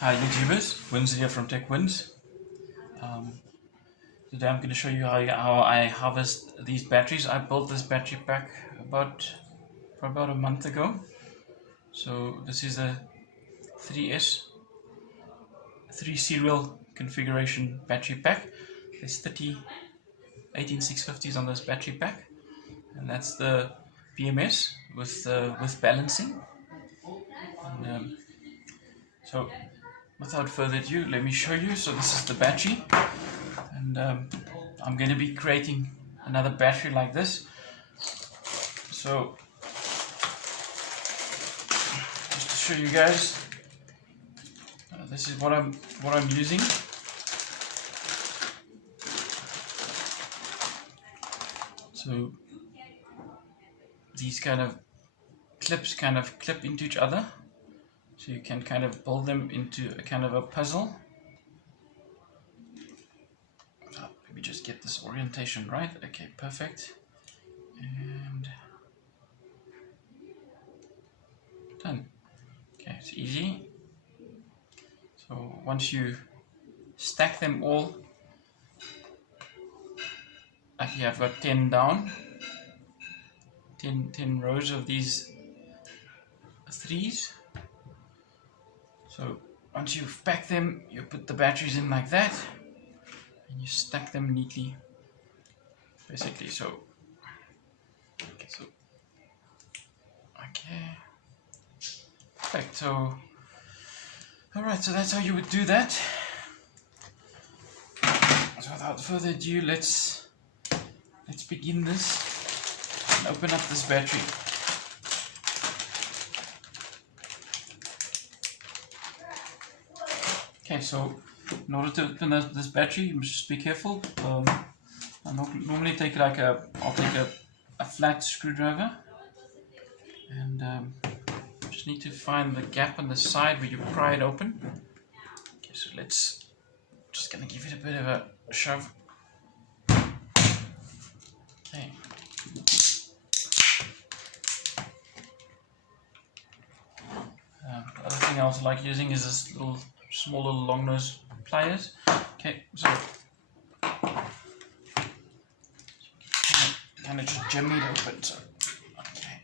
Hi YouTubers, Wins here from TechWins. Today I'm going to show you how I harvest these batteries. I built this battery pack for about a month ago. So this is a 3S 3 serial configuration battery pack. There's 30 18650s on this battery pack, and that's the BMS with balancing. And, so without further ado, let me show you. So this is the battery, and I'm going to be creating another battery like this. So just to show you guys, this is what I'm using. So these kind of clips kind of clip into each other, so you can kind of build them into a kind of a puzzle. Let me just get this orientation right. Okay, perfect. And done. Okay, it's easy. So once you stack them all, here I've got 10 down, 10 rows of these threes. So once you've packed them, you put the batteries in like that, and you stack them neatly, basically. So okay, perfect. So alright, so that's how you would do that. So without further ado, let's begin this and open up this battery. Okay, so in order to open this battery, you must just be careful. I normally take I'll take a flat screwdriver, and just need to find the gap on the side where you pry it open. Okay, so just gonna give it a bit of a shove. Okay. The other thing I also like using is this small little long nose pliers. Okay, so kind of just jimmy it open. So okay.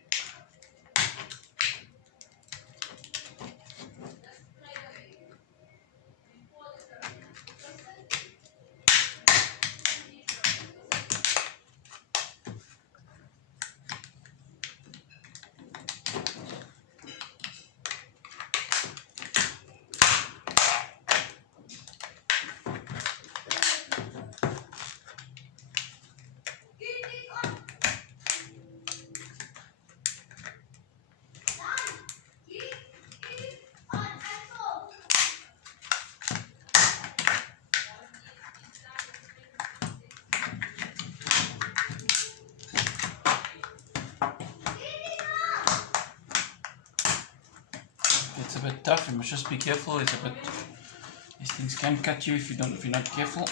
It's a bit tough. You must just be careful. These things can cut you if you're not careful.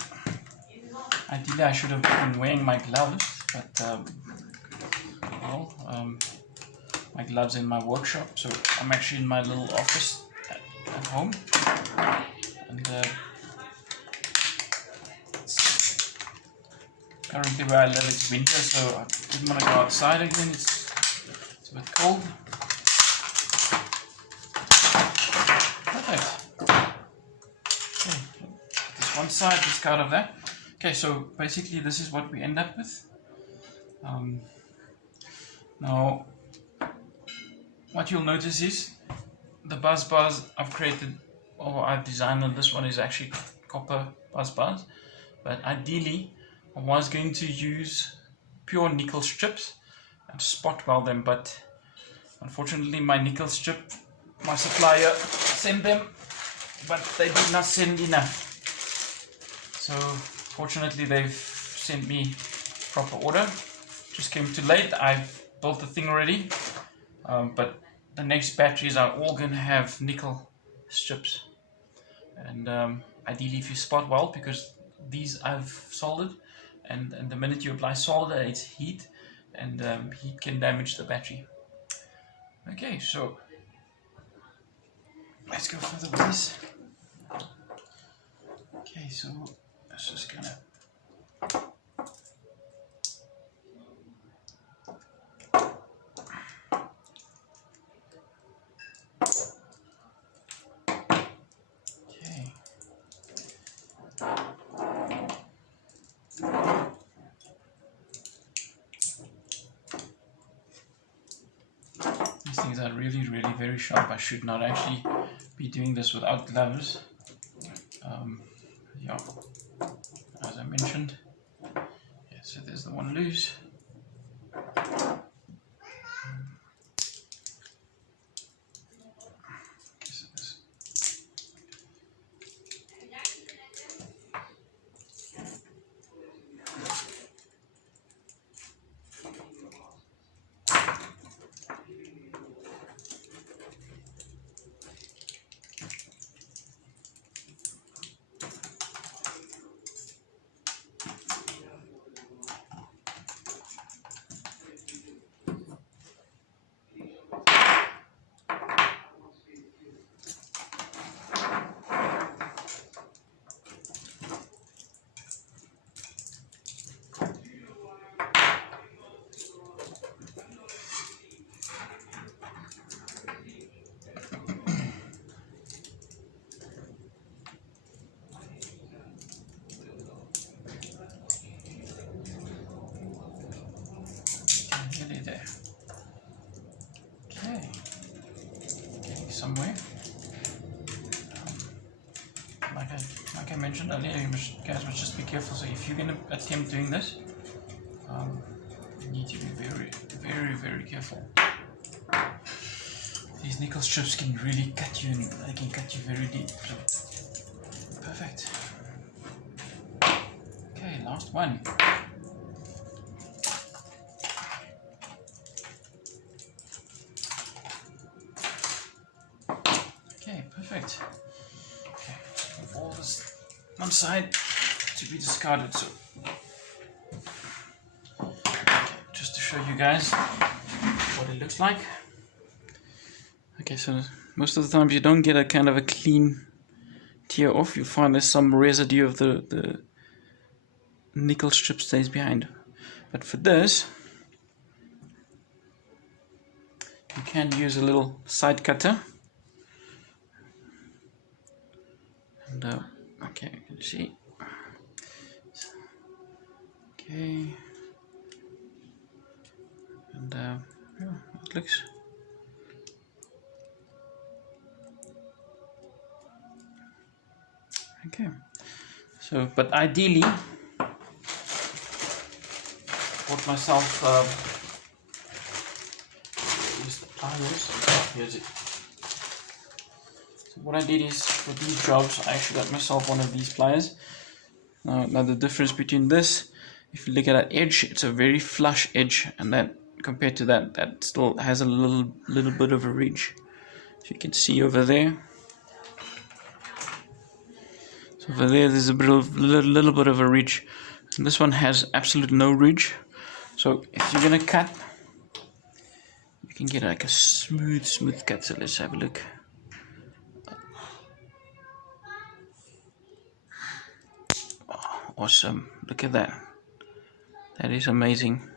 Ideally, I should have been wearing my gloves, but my gloves in my workshop. So I'm actually in my little office at home, and currently where I live it's winter, so I didn't want to go outside again. It's a bit cold. Perfect. Okay, this one side, discard of that. Okay, so basically this is what we end up with. Now, what you'll notice is the bus bars I've created, or I've designed on this one, is actually copper bus bars, but ideally I was going to use pure nickel strips and spot weld them, but unfortunately my nickel strip, my supplier sent them, but they did not send enough. So fortunately they've sent me proper order. Just came too late. I've built the thing already, but the next batteries are all going to have nickel strips, and ideally if you spot weld, because these I've soldered, and the minute you apply solder it's heat, and heat can damage the battery. Okay, so let's go further with this. Okay, so let's just kind of these things are really very sharp. I should not actually be doing this without gloves. Yeah, as I mentioned. Yeah, so there's the one loose. Nearly there. Okay, getting somewhere. Like I mentioned earlier, you guys must just be careful. So if you're going to attempt doing this, you need to be very careful. These nickel strips can really cut you, and they can cut you very deep. So, perfect. Okay, last one. Okay, perfect. Okay, all this one side to be discarded. So, just to show you guys what it looks like. Okay, so most of the times you don't get a kind of a clean tear off. You find there's some residue of the nickel strip stays behind. But for this, you can use a little side cutter. And okay, you can see. Okay, and yeah, it looks. Okay, so but ideally, bought myself these pliers. Here's it. So what I did is for these jobs, I actually got myself one of these pliers. Now the difference between this, if you look at that edge, it's a very flush edge, and that compared to that still has a little bit of a ridge. So you can see over there. So over there's a little bit of a ridge, and this one has absolute no ridge. So if you're gonna cut, you can get like a smooth cut. So let's have a look. Oh, awesome! Look at that. That is amazing.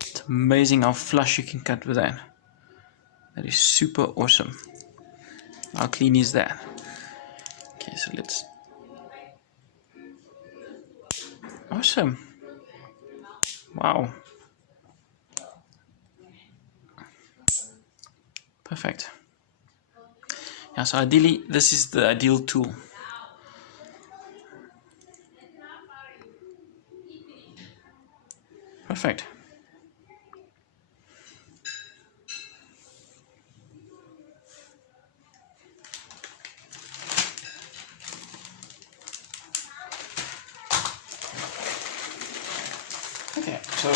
It's amazing how flush you can cut with that. That is super awesome. How clean is that? Okay, so let's. Awesome. Wow. Perfect. Yeah, so ideally, this is the ideal tool. Perfect. Okay, so